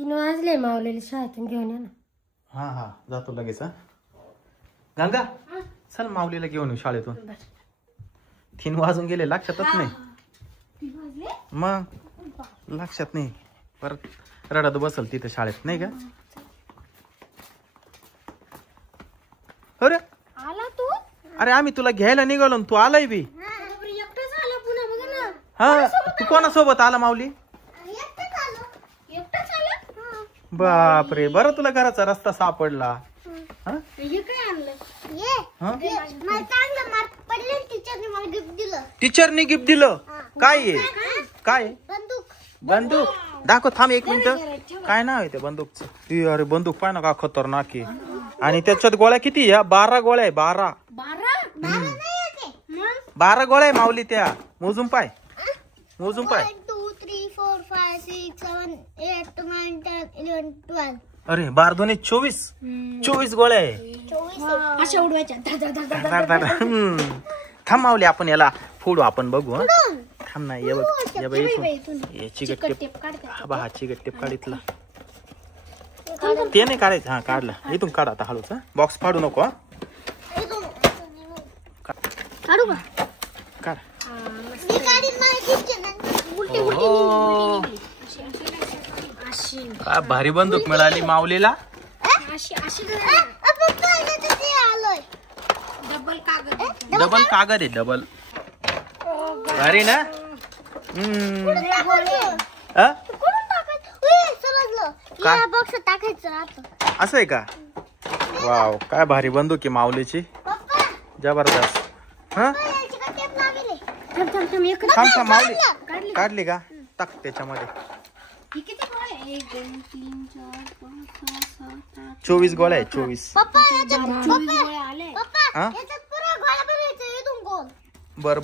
3 वाजले मावलेली शाळेतून घेऊन या ना. हा जातो लगेच. गंगा चल माऊलीला घेऊन येऊ शाळेतून. 3 वाजून गेले लक्षातच नाही. मग लक्षात नाही परत रडत बसल तिथे शाळेत नाही का. अरे आला तू. अरे आम्ही तुला घ्यायला निघालो तू आलाय बी. एकटाच आला पुन्हा बघ ना. हा तू कोणासोबत आला माऊली. एकटाच आला. बापरे बरं तुला घराचा रस्ता सापडला. हे काय आणलं. टीचरनी गिफ्ट दिलं. काय काय बंदूक दाखव. थांब 1 मिनिट. काय नाव आहे त्या बंदूकचं. अरे बंदूक पाय ना का खतरनाक आहे. आणि त्याच्यात गोळ्या किती या 12 गोळ्या आहे. 12 गोळ्या आहे माऊली. त्या मोजून पाय. 1 2 3 4 5 6 7 8 9 10 11 12. अरे 12 2 24 गोळ्या आहे. अशा उडवायच्या. थांब माऊली आपण याला फोडू आपण बघू. थांब ना ये बघ ये चिकट टेप. हा चिकट टेप काढितला. ते नाही काढायचं. हा काढला. इथून काढ आता हळूच. बॉक्स फाडू नको. काढू का. काढ. काय भारी बंदूक मिळाली माऊलीला. डबल कागद आहे. डबल भारी ना. असं आहे का. वाव काय भारी बंदूक आहे माऊलीची. जबरदस्त. हा थांब माऊली काढली का. टाक त्याच्यामध्ये. 24 गोळ्या आहे. 24. बर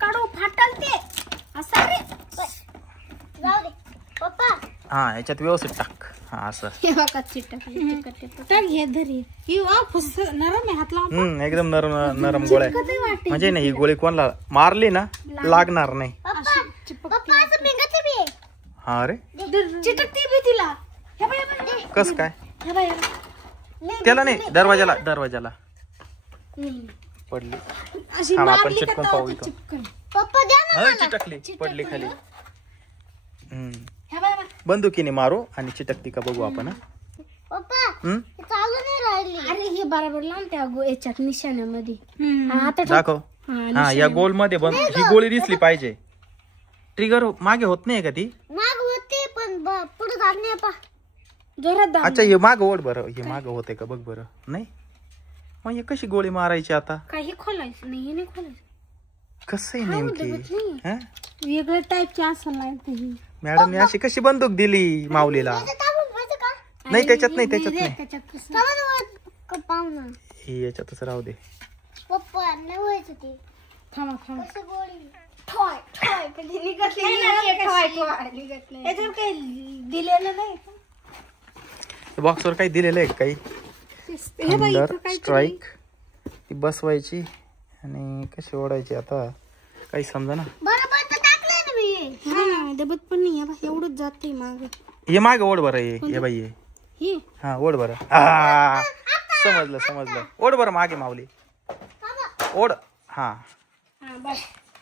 काढू फाटल ते. हा याच्यात व्यवस्थित टाक. हा असं एकदम नरम गोळ्या. म्हणजे नाही ही गोळी कोणाला मारली ना लागणार नाही. हा रे कस काय. त्याला नाही दरवाजाला पडली. आपण चिटकून पाहू इथं. चिटकली पडली खाली. बंदुकीने मारू आणि चिटकती का बघू आपण. अरे हे बरोबर लावून त्या याच्यात निशाण्यामध्ये दाखव. हा या गोल मध्ये ही गोळी दिसली पाहिजे. ट्रिगर मागे होत नाही का ती. अच्छा हे माग ओढ बरं. हे माग होते का बघ बरं. नाही मग हे कशी गोळी मारायची आता. काही खोलायचं नाही. हे नाही खोलायचं. कसं आहे नेमकी. वेगळ्या टाईपची असं. मॅडम अशी कशी बंदूक दिली माऊलीला. नाही त्याच्यात नाही ही याच्यातच राहू दे. बॉक्सवर काही दिलेलं आहे काही. स्ट्राईक ती बसवायची आणि कशी ओढायची आता काही समजा ना. डबत पण नाही. एवढंच जाते माग. हे माग ओढ बरं. हे बाई हे हा ओढ बरं. समजलं ओढ बरं मागे माऊली. ओढ. हा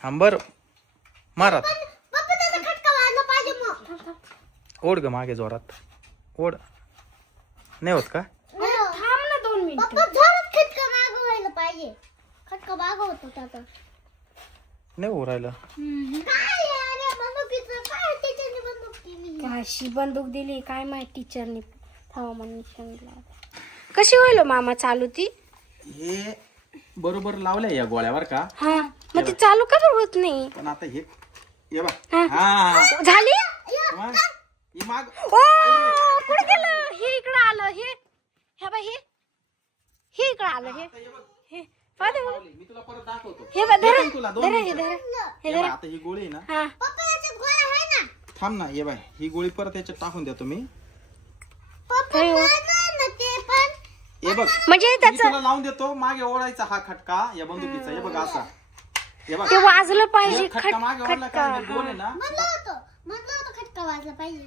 बर मारा. ओढ ग मागे जोरात. ओढ नाही होत का. थांब ना 2 मिनिट. नाही हो राहिलं. कशी बंदूक दिली काय माहिती टीचरने. कशी होईल मामा चालू ती. हे बरोबर लावलंय या गोळ्यावर का. हा मग ती चालू का होत नाही. पण आता हे झाली. माग कुठे गेलं. हे इकडं आलं. हे बाई हे इकडं आलं. हे मी तुला परत दाखवतो. हे आता ही गोळी ना. थांब ना. ये बाय ही गोळी परत याच्यात टाकून द्या तुम्ही. हे बघ म्हणजे तुला लावून देतो. मागे ओढायचा हा खटका या बंदुकीचा. हे बघ असा. हे बघ ते वाजलं पाहिजे. खटका मागे ओढला का गोल आहे ना. खटका वाजला पाहिजे.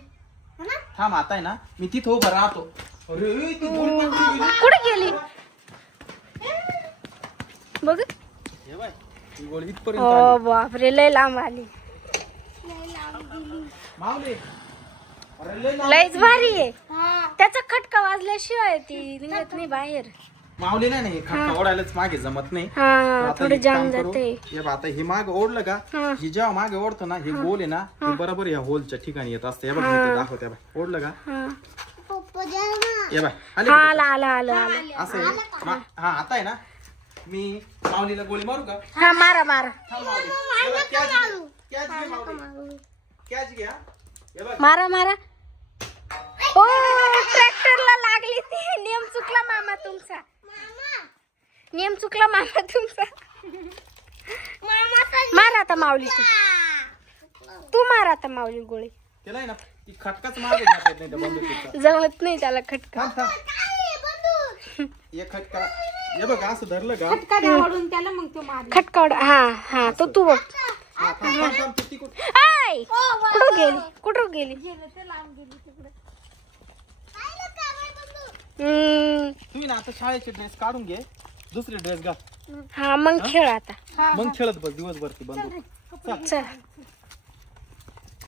थांब आता आहे ना मी तिथं उभं राहतो. अरे ती गोळी पडली गेली. कुठे गेली बघ. हे बाय ती गोळी इथपर्यंत ओ आली. बापरे लय लांब आली. माऊली अरे लय लांब लयच भारी आहे. हा. त्याचा खटका वाजल्याशिवाय ती निघत नाही बाहेर. माऊलीला नाही खटका ओढायलाच मागे जमत नाही. तर हा आता थोडं एक जाम काम करू. जाते. हे बघ, आता हे माग ओढलं का हा. ही जेव्हा मागे ओढतो ना हे गोल आहे ना हे बरोबर या होलच्या ठिकाणी येत असतं. हे बघ मी इथे दाखवते बघ. ओढलं का हा पप्पा द्या ना. हे बघ आले हा, का आलं आलं आलं आलं. ते? असं आहे. हा आता आहे ना मी माऊलीला गोळी मारू का? हा मारा मारा थांब माऊली. हे बघ, कॅच घे. कॅच घे माऊली. कॅच घे हा. हे बघ मारा मारा. ओ ट्रॅक्टरला लागली ती. नियम चुकला मामा तुमचा. नियम चुकला मामा तुमचा. मार आता माऊली तू मार आता माऊली गोळी. त्याला आहे ना ती खटकाच मागे जात येत नाही त्या बंदुकीचा. जमत नाही त्याला खटका. थांब थांब एक खटका. हे बघ असं धरलं का खटका हा हा तो तू बघ. हा, थांब थांब थांब ती तिकडून. आय कुठं गेली कुठं गेली. तुम्ही ना आता शाळेचे ड्रेस काढून घे दुसरे ड्रेस घाल हा मग खेळ आता. मग खेळत बस दिवसभर ती बंदूक. चल